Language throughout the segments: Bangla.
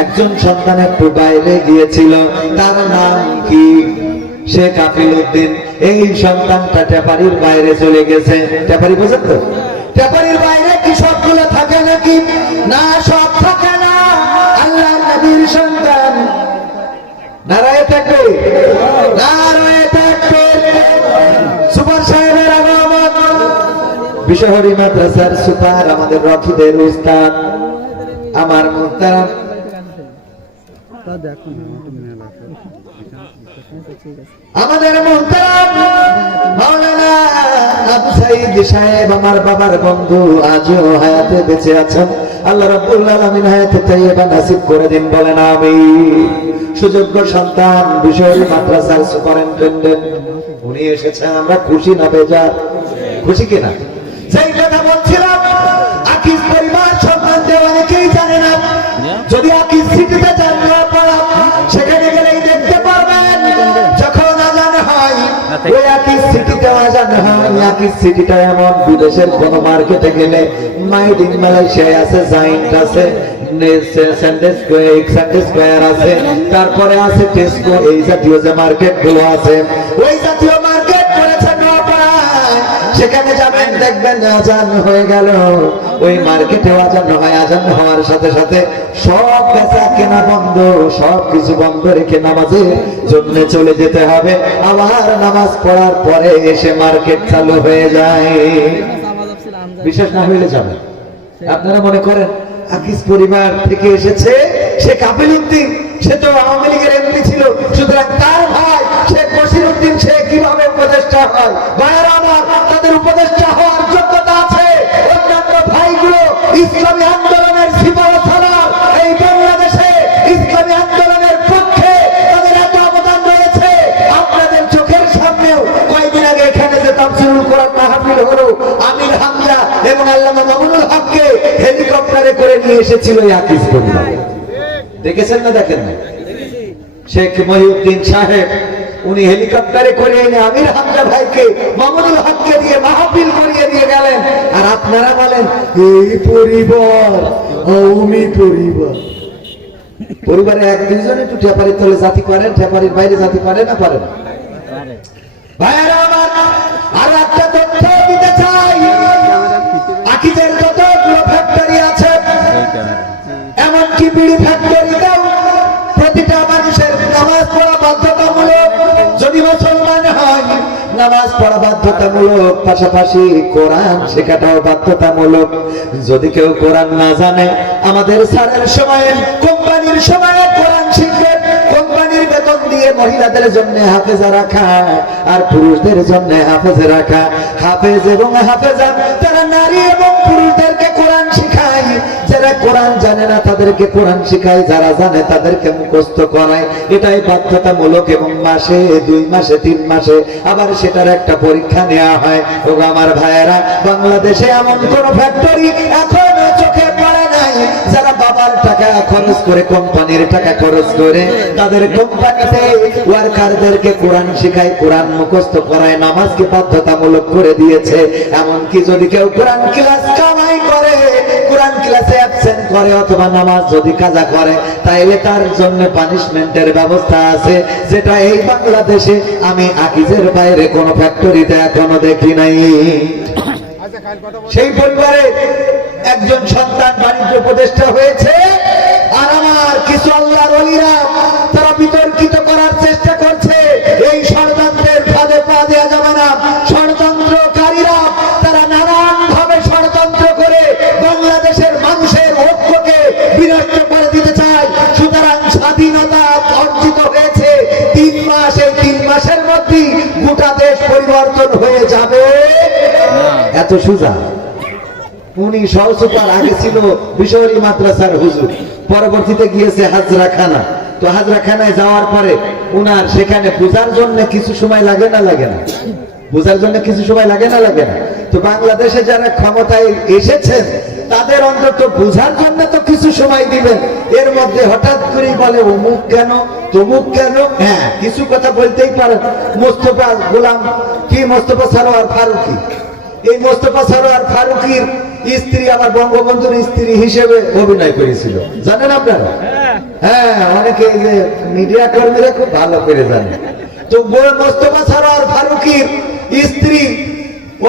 একজন সন্তান একটু বাইরে গিয়েছিল, তার নাম কি? সে কাফিল উদ্দিন। এই সন্তানটা টেপারির বাইরে চলে গেছে। টেপারি বোঝেন তো? টেপারির বাইরে কি সবগুলো থাকে নাকি? না, সব থাকে না। আল্লাহ নবীর সন্তান। নারায় থাকবে? নারায় বিশহরী মাদ্রাসার সুপার, আমাদের রকিদের উস্তাদ, আমার আছে আমাদের আবু সাইদ সাহেব, আমার বাবার বন্ধু, আজও হায়াতে বেঁচে আছেন। আল্লাহ রাব্বুল আলামিন হায়াতে তাইয়্যিবা নসিব করে দিন, বলেন আমিন। সুযোগ্য সন্তান বিশহরী মাদ্রাসার সুপারিনটেন্ডেন্ট, উনি এসেছেন, আমরা খুশি না, বেজার। খুশি কিনা? সেই কথা বলছিলাম। আকিস পরিবার জানে না। যদি আকিস সিটিতে জানলে পড়া সেখানে গেলেই দেখতে পারবেন, যখন আজান হয়, ওই আকিস সিটিতে আজান হয়। আকিস সিটিটা এমন বিদেশের কোন মার্কেটে গেলে মালয়েশিয়ায় আছে জাইন্ট আছে তারপরে আছে টেস্কো, এই জাতীয় যে মার্কেটগুলো আছে, ওই জাতীয় মার্কেট করেছে সেখানে দেখবেন আজান হয়ে গেল। ওই মার্কেটে আজান হয়, আজান হওয়ার সাথে সাথে সব বেচা কেনা বন্ধ, সব কিছু বন্ধ রেখে নামাজে জন্য চলে যেতে হবে। আবার নামাজ পড়ার পরে এসে মার্কেট চালু হয়ে যায়। বিশেষ না হইলে যাবে। আপনারা মনে করেন, আকিস পরিবার থেকে এসেছে, সে কাপিল উদ্দিন, সে তো আওয়ামী লীগের এমপি ছিল, সুতরাং তার ভাই, সে বসির উদ্দিন, সে কীভাবে উপদেষ্টা হয়? হামজা আল্লামা মামুনুল হককে হেলিকপ্টারে করে নিয়ে এসেছিল এই পরিবার দেখেছেন না দেখেন না? শেখ মহিউদ্দিন সাহেব, উনি হেলিকপ্টারে করে এনে আমির হামজা ভাইকে, মামুনুল হককে দিয়ে মাহফিল করিয়ে দিয়ে গেলেন। আর আপনারা বলেন, এই পরিবার পরিবার। এক দুইজন একটু ঠেপারি তলে জাতি করেন, ঠেপারির বাইরে জাতি করে না পারে না আর একটা নামাজ পড়া বাধ্যতামূলক, পাশাপাশি কোরআন শেখাটাও বাধ্যতামূলক। যদি কেউ কোরআন না জানে, আমাদের স্যারের সময়ে, কোম্পানির সময়ে কোরআন শিখবে। কোম্পানির বেতন দিয়ে মহিলাদের জন্য হাফেজা রাখা, আর পুরুষদের জন্য হাফেজে রাখা। হাফেজ এবং হাফেজা, তারা নারী এবং পুরুষদেরকে কোরআন জানে না, তাদেরকে কোরআন শিখায়। যারা জানে, তাদেরকে মুখস্থ করায়। এটাই বাধ্যতামূলক এবং মাসে, দুই মাসে, তিন মাসে আবার সেটার একটা পরীক্ষা নেওয়া হয়। ও আমার ভাইয়েরা, বাংলাদেশে এমন কোন ফ্যাক্টরি এখনও চোখে পড়ে নাই। যারা বাবার টাকা খরচ করে, কোম্পানির টাকা খরচ করে, তাদের কোম্পানিতে ওয়ার্কারদেরকে কোরআন শিখায়, কোরআন মুখস্থ করায়, নামাজকে বাধ্যতামূলক করে দিয়েছে। এমনকি যদি কেউ কোরআন ক্লাস কামাই করে, কোরআন ক্লাসে অ্যাবসেন্ট করে অথবা নামাজ যদি কাজা করে, তাইলে তার জন্য পানিশমেন্টের ব্যবস্থা আছে। যেটা এই বাংলাদেশে আমি আকিজের বাইরে কোনো ফ্যাক্টরিতে এখনও দেখি নাই। সেই পরিবারে একজন সন্তান বাণিজ্য উপদেষ্টা হয়েছে, আর আমার কিছু আল্লাহর অলিরা তারা বিতর্কিত করার চেষ্টা করছে। এই ষড়যন্ত্রের এত সুজা। উনি সহসুপার, আগে ছিল বিশহরী মাদ্রাসার হুজুর, পরবর্তীতে গিয়েছে হাজরাখানা। তো হাজরাখানায় যাওয়ার পরে উনার সেখানে পূজার জন্য কিছু সময় লাগে না লাগে না? বোঝার জন্য কিছু সময় লাগে না লাগে না? তো বাংলাদেশে যারা ক্ষমতায় এসেছেন, তাদের অন্তত বোঝার জন্য তো কিছু সময় দিবেন। এর মধ্যে হঠাৎ করেই বলে, অমুক কেন? তমুক কেন? হ্যাঁ কিছু কথা বলতেই পারেন। মোস্তফা গোলাম কি? মোস্তফা সারোয়ার ফারুকি। এই মোস্তফা সারোয়ার ফারুকির স্ত্রী, আমার বঙ্গবন্ধুর স্ত্রী হিসেবে অভিনয় করেছিল। জানেন আপনারা? হ্যাঁ অনেকে মিডিয়া কর্মীরা খুব ভালো করে জানে। তো মোস্তফা সারোয়ার ফারুকির স্ত্রী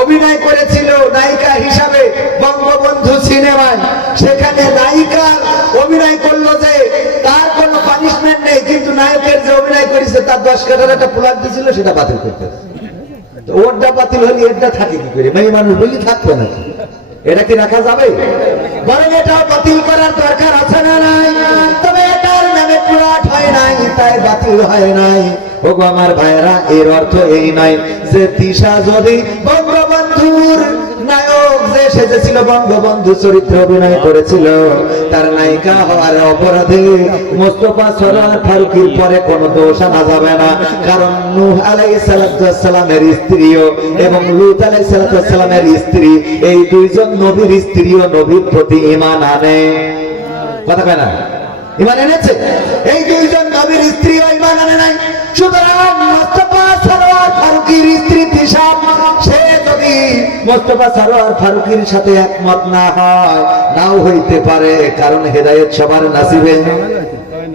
অভিনয় করেছিল নায়িকা হিসাবে বঙ্গবন্ধু সিনেমায়। সেখানে নায়িকা অভিনয় করল যে তার কোনো পানিশমেন্ট নেই, কিন্তু নায়কের যে অভিনয় করেছে, তার দশ কাটার একটা পুলার দিয়েছিল, সেটা বাতিল করতে। বাতিল হলে এরটা থাকে কি করে? মেয়ে মানুষ বলি থাকবে না এটা কি রাখা যাবে? বরং এটাও বাতিল করার দরকার আছে না নাই? তবে এটার নামে পুরাট হয় নাই তাই বাতিল হয় নাই। ওগো আমার ভাইরা এর অর্থ এই নাই যে তিশা যদি বঙ্গবন্ধুর সেজেছিল বঙ্গবন্ধু চরিত্র অভিনয় করেছিল। তার নায়িকা হওয়ার অপরাধে মোস্তফা সরার ফারুকির পরে কোনো দোষ আনা যাবে না। কারণ নূহ আলাইহিস সালামের স্ত্রীও এবং লুত আলাইহিস সালামের স্ত্রী, এই দুইজন নবীর স্ত্রীও নবীর প্রতি ইমান আনে। কথা কয় না? ঈমান এনেছে? এই দুইজন নবীর স্ত্রীও ঈমান আনে নাই। সাথে একমত না হয় নাও হইতে পারে কারণ হেদায়েত সবার নাসিবে।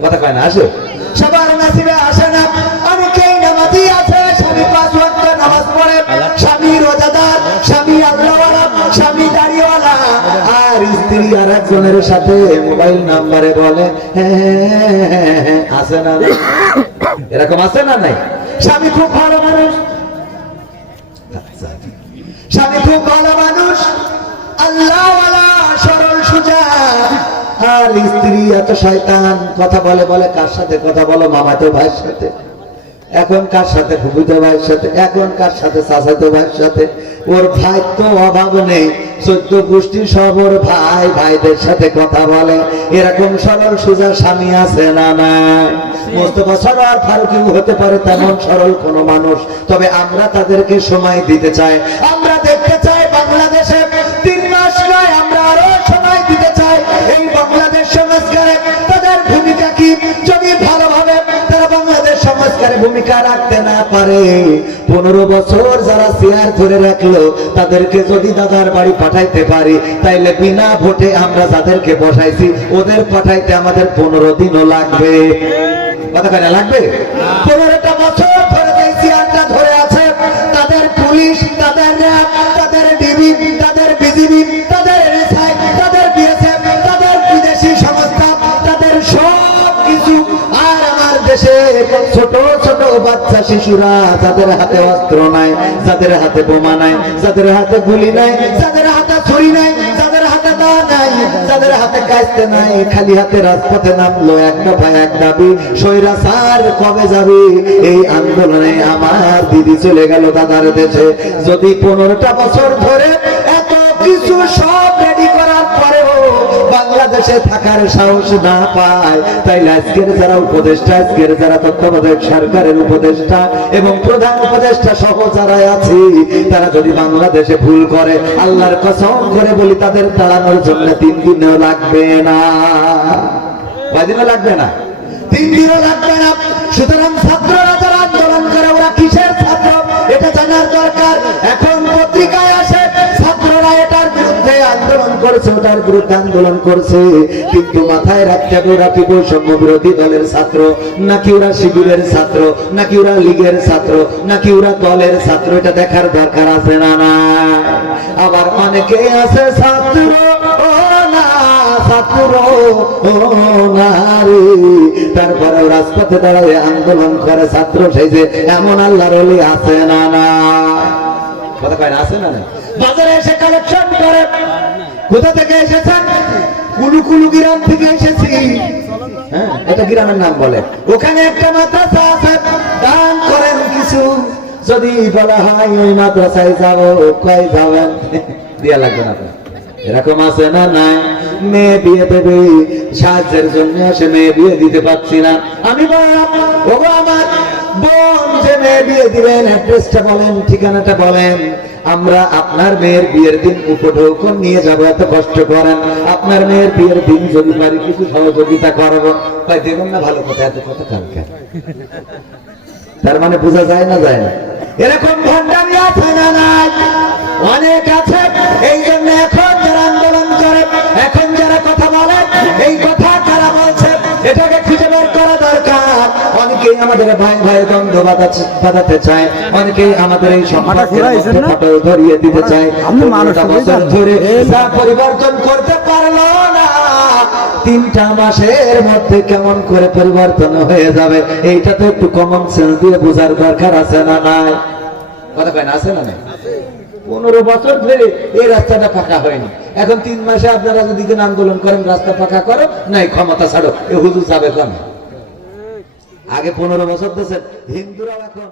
কথা কয় না আসে? সবার নাসিবে আসে না। অনেকেই নামাজি আছে স্বামী পাঁচ ওয়াক্ত নামাজ পড়ে স্বামী রোজাদার স্বামী স্বামী আর স্ত্রী আর একজনের সাথে মোবাইল নাম্বারে বলে হ্যাঁ, হ্যাঁ, হ্যাঁ, হ্যাঁ, না? এরকম আছে না নাই? স্বামী খুব ভালো মানুষ। স্বামী খুব ভালো মানুষ। আল্লাহওয়ালা সরল সুজা। আর স্ত্রী এত শয়তান। কথা বলে বলে, কার সাথে কথা বলো? মামাতো ভাইয়ের সাথে। এখন কার সাথে? ফুফুতো ভাইয়ের সাথে। এখন কার সাথে? চাচাতো ভাইয়ের সাথে। ওর ভাই তো অভাব নেই। চোদ্দ গোষ্ঠী সব ওর ভাই, ভাইদের সাথে কথা বলে। এরকম সরল সোজা স্বামী আছে না নাই? মোস্তফা সরোয়ার ফারুকি হতে পারে তেমন সরল কোন মানুষ। তবে আমরা তাদেরকে সময় দিতে চাই। আমরা দেখতে চাই বাংলাদেশে তিন মাস নয়, আমরা আরও সময় দিতে চাই। এই বাংলাদেশ সংস্কারে তাদের ভূমিকা কি? যদি ভালোভাবে তারা বাংলাদেশ সংস্কারে ভূমিকা রাখতে না পারে, পনেরো বছর যারা চেয়ার ধরে রাখল, তাদেরকে যদি দাদার বাড়ি পাঠাইতে পারি, তাইলে বিনা ভোটে আমরা যাদেরকে বসাইছি, ওদের পাঠাইতে আমাদের পনেরো দিনও লাগবে। লাগবে? পনেরোটা বছর ধরে ধরে আছে, তাদের পুলিশ, তাদের তাদের ডিবি, তাদের বিজিবি, তাদের তাদের সংস্থা, তাদের সব কিছু। আর আমার দেশে ছোট ছোট বাচ্চা শিশুরা হাতে অস্ত্র নাই, যাদের হাতে বোমা নাই, যাদের হাতে গুলি নাই, যাদের হাতে ছুরি নাই দা নাই। তাদের হাতে কাজতে নাই, খালি হাতে রাজপথে নামলো এক দফা, এক দাবি। সৈরা, স্যার, কবে যাবি? এই আন্দোলনে আমার দিদি চলে গেল দাদার দেশে। যদি পনেরোটা বছর ধরে এত কিছু সব বাংলাদেশে থাকার সাহস না পায়। তাইলে আজকের যারা উপদেষ্টা, আজকের যারা তত্ত্বাবধায়ক, সরকারের উপদেষ্টা এবং প্রধান উপদেষ্টা সহ যারা আছে, তারা যদি বাংলাদেশে ভুল করে, আল্লাহর কসম করে বলি, তাদের তাড়ানোর জন্য তিন দিনও লাগবে না। কয়দিনও লাগবে না? তিন দিনও লাগবে না। সুতরাং ছাত্ররা করেছে ওটার বিরুদ্ধে আন্দোলন করছে। কিন্তু মাথায় রাখতে হবে, ওরা কি বৈষম্য বিরোধী দলের ছাত্র? নাকি ওরা শিবিরের ছাত্র? নাকি ওরা লীগের ছাত্র? নাকি ওরা দলের ছাত্র? এটা দেখার দরকার আছে না না? আবার অনেকে আছে, ছাত্র তারপরে রাজপথে দাঁড়ায় আন্দোলন করে, ছাত্র সেই যে এমন আল্লাহর আছে না না? কথা কয় আছে না বাজারে এসে কালেকশন কোথা থেকে এসেছেন? কুলু কুলু গ্রাম থেকে এসেছি। হ্যাঁ এটা গ্রামের নাম বলে। ওখানে একটা মাদ্রাসা আছে, দান করেন কিছু। যদি বলা হয় ওই মাদ্রাসায় যাব কয় যাবেন? দিয়া লাগবে না এরকম আছে না নাই? মেয়ে বিয়ে দেবে, সাহায্যের জন্য সে মেয়ে বিয়ে দিতে পারছি না। আমি বললাম, ওগো আমার বোন যে মেয়ে বিয়ে দিবেন, অ্যাড্রেসটা বলেন, ঠিকানাটা বলেন। আমরা আপনার মেয়ের বিয়ের দিন উপঢৌকন নিয়ে যাব, এত কষ্ট করেন। আপনার মেয়ের বিয়ের দিন যদি পারি, কিছু সহযোগিতা করব। তাই দেখুন না ভালো কথা, এত কথা কালকে তার মানে বোঝা যায় না যায় না? এরকম ভণ্ডামি আছে না নাই? অনেক আছে, এই জন্য আমাদের ভাই ভাই দ্বন্দ্ব বাঁধাতে চায়। অনেকেই আমাদের এই সম্পর্কের মধ্যে ফাটল ধরিয়ে দিতে চায়। আপনি মানুষ বছর ধরে তা পরিবর্তন করতে পারল না। তিনটা মাসের মধ্যে কেমন করে পরিবর্তন হয়ে যাবে এইটা তো একটু কমন সেন্স দিয়ে বোঝার দরকার আছে না নাই? কথা কয় না আছে না নাই? পনেরো বছর ধরে এই রাস্তাটা ফাঁকা হয়নি। এখন তিন মাসে আপনারা যদি আন্দোলন করেন রাস্তা ফাঁকা করো নাই ক্ষমতা ছাড়ো। এ হুজুর যাবে কেন আগে পনেরো বছর দিয়েছেন। হিন্দুরাও এখন